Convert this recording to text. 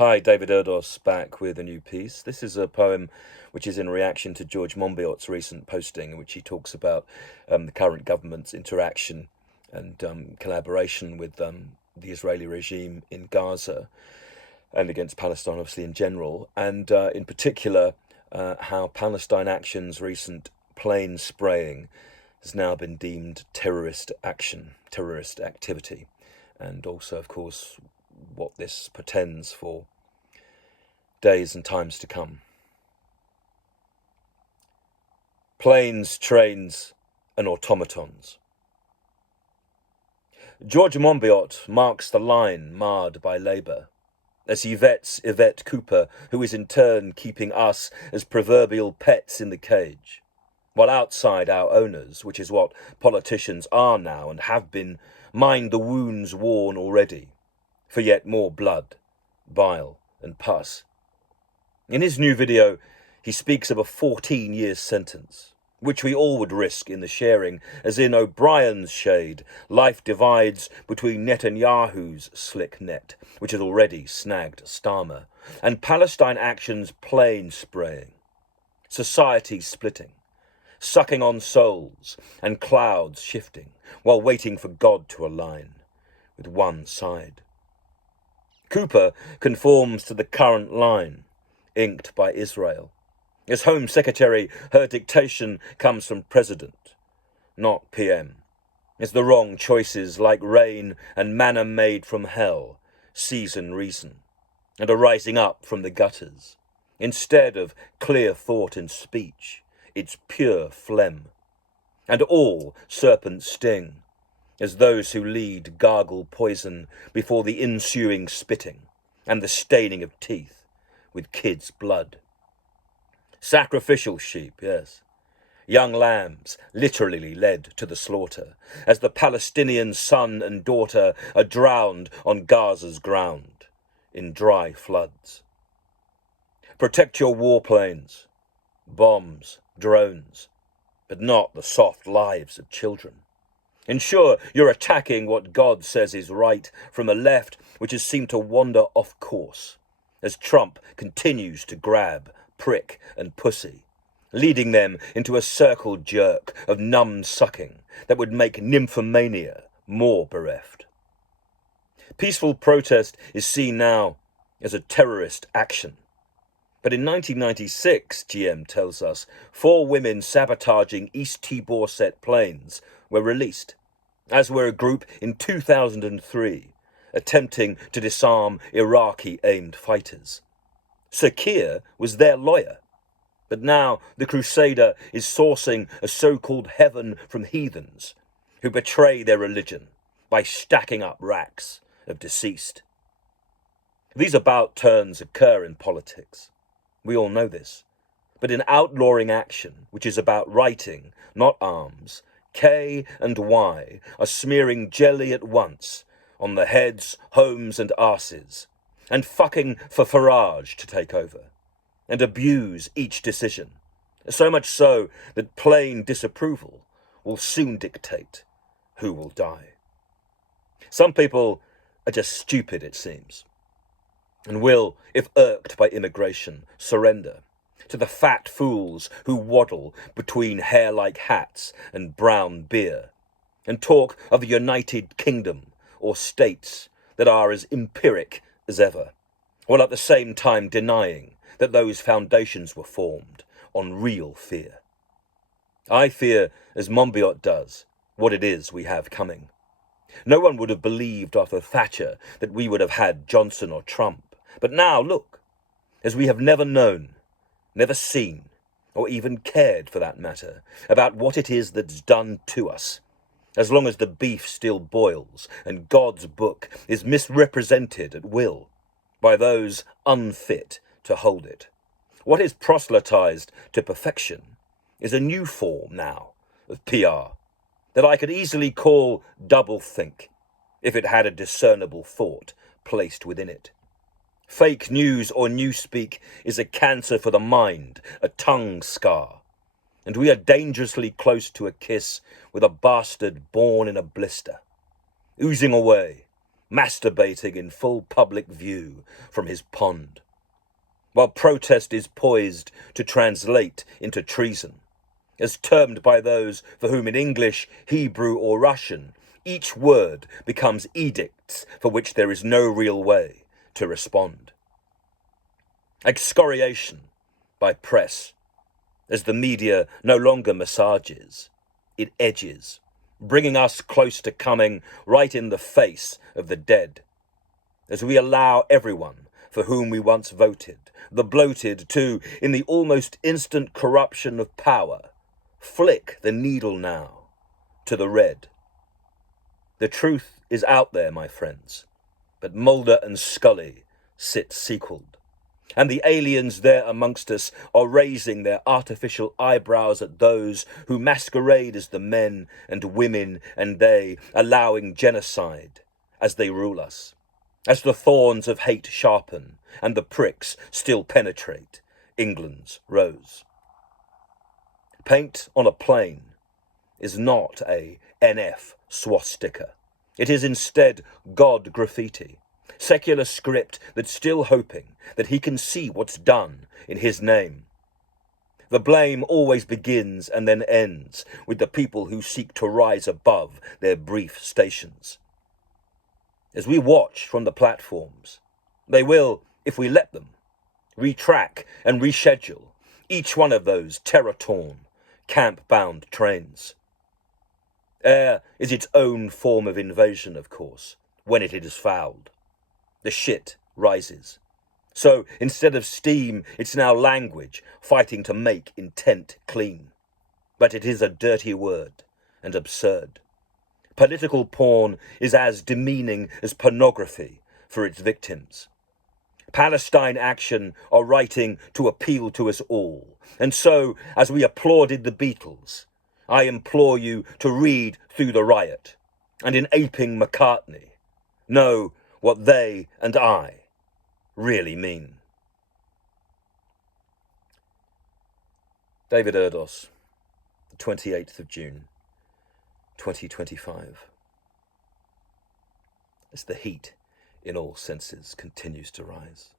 Hi, David Erdos back with a new piece. This is a poem which is in reaction to George Monbiot's recent posting, in which he talks about the current government's interaction and collaboration with the Israeli regime in Gaza and against Palestine, obviously, in general, and in particular, how Palestine Action's recent plane spraying has now been deemed terrorist action, terrorist activity, and also, of course, what this portends for days and times to come. Planes, trains, and automatons. George Monbiot marks the line marred by Labour, as he vets Yvette Cooper, who is in turn keeping us as proverbial pets in the cage, while outside our owners, which is what politicians are now and have been, mind the wounds worn already, for yet more blood, bile, and pus. In his new video, he speaks of a 14-year sentence, which we all would risk in the sharing, as in O'Brien's shade, life divides between Netanyahu's slick net, which had already snagged Starmer, and Palestine Action's plane spraying, society splitting, sucking on souls, and clouds shifting, while waiting for God to align with one side. Cooper conforms to the current line, inked by Israel. As Home Secretary, her dictation comes from President, not PM. As the wrong choices like rain and manna made from hell season reason, and are rising up from the gutters. Instead of clear thought and speech, it's pure phlegm. And all serpents sting, as those who lead gargle poison before the ensuing spitting and the staining of teeth with kids' blood. Sacrificial sheep, yes. Young lambs literally led to the slaughter, as the Palestinian son and daughter are drowned on Gaza's ground in dry floods. Protect your warplanes, bombs, drones, but not the soft lives of children. Ensure you're attacking what God says is right from a left which has seemed to wander off course, as Trump continues to grab, prick, and pussy, leading them into a circle jerk of numb sucking that would make nymphomania more bereft. Peaceful protest is seen now as a terrorist action. But in 1996, GM tells us, 4 women sabotaging East Timor set planes were released, as were a group in 2003 attempting to disarm Iraqi-aimed fighters. Sakir was their lawyer, but now the crusader is sourcing a so-called heaven from heathens who betray their religion by stacking up racks of deceased. These about turns occur in politics. We all know this. But in outlawing action, which is about writing, not arms, K and Y are smearing jelly at once on the heads, homes and arses, and fucking for Farage to take over, and abuse each decision, so much so that plain disapproval will soon dictate who will die. Some people are just stupid, it seems, and will, if irked by immigration, surrender to the fat fools who waddle between hair-like hats and brown beer, and talk of a United Kingdom or states that are as empiric as ever, while at the same time denying that those foundations were formed on real fear. I fear, as Monbiot does, what it is we have coming. No one would have believed after Thatcher that we would have had Johnson or Trump, but now look, as we have never known, never seen, or even cared for that matter, about what it is that's done to us, as long as the beef still boils and God's book is misrepresented at will by those unfit to hold it. What is proselytized to perfection is a new form now of PR that I could easily call doublethink if it had a discernible thought placed within it. Fake news or newspeak is a cancer for the mind, a tongue scar. And we are dangerously close to a kiss with a bastard born in a blister, oozing away, masturbating in full public view from his pond, while protest is poised to translate into treason, as termed by those for whom in English, Hebrew or Russian, each word becomes edicts for which there is no real way to respond. Excoriation by press, as the media no longer massages, it edges, bringing us close to coming right in the face of the dead, as we allow everyone for whom we once voted, the bloated, to, in the almost instant corruption of power, flick the needle now to the red. The truth is out there, my friends, but Mulder and Scully sit sequeled, and the aliens there amongst us are raising their artificial eyebrows at those who masquerade as the men and women and they, allowing genocide as they rule us, as the thorns of hate sharpen and the pricks still penetrate England's rose. Paint on a plane is not a NF swastika. It is instead God graffiti, secular script that's still hoping that he can see what's done in his name. The blame always begins and then ends with the people who seek to rise above their brief stations. As we watch from the platforms, they will, if we let them, retrack and reschedule each one of those terror-torn, camp-bound trains. Air is its own form of invasion, of course, when it is fouled. The shit rises. So instead of steam, it's now language fighting to make intent clean. But it is a dirty word and absurd. Political porn is as demeaning as pornography for its victims. Palestine Action are writing to appeal to us all. And so, as we applauded the Beatles, I implore you to read through the riot, and in aping McCartney, know what they and I really mean. David Erdos, the 28th of June, 2025. As the heat in all senses continues to rise.